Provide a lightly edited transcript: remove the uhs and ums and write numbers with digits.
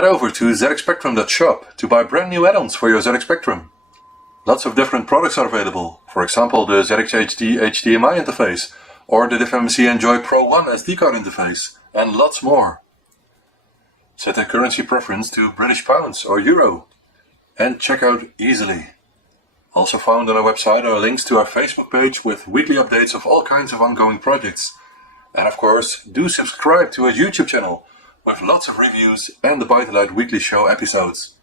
Head over to zxspectrum.shop to buy brand new add-ons for your ZX Spectrum. Lots of different products are available, for example the ZX HD HDMI interface or the DiffMC Enjoy Pro 1 SD card interface, and lots more. Set a currency preference to British pounds or euro and check out easily. Also found on our website are links to our Facebook page with weekly updates of all kinds of ongoing projects. And of course, do subscribe to our YouTube channel with lots of reviews and the ByteDelight weekly show episodes.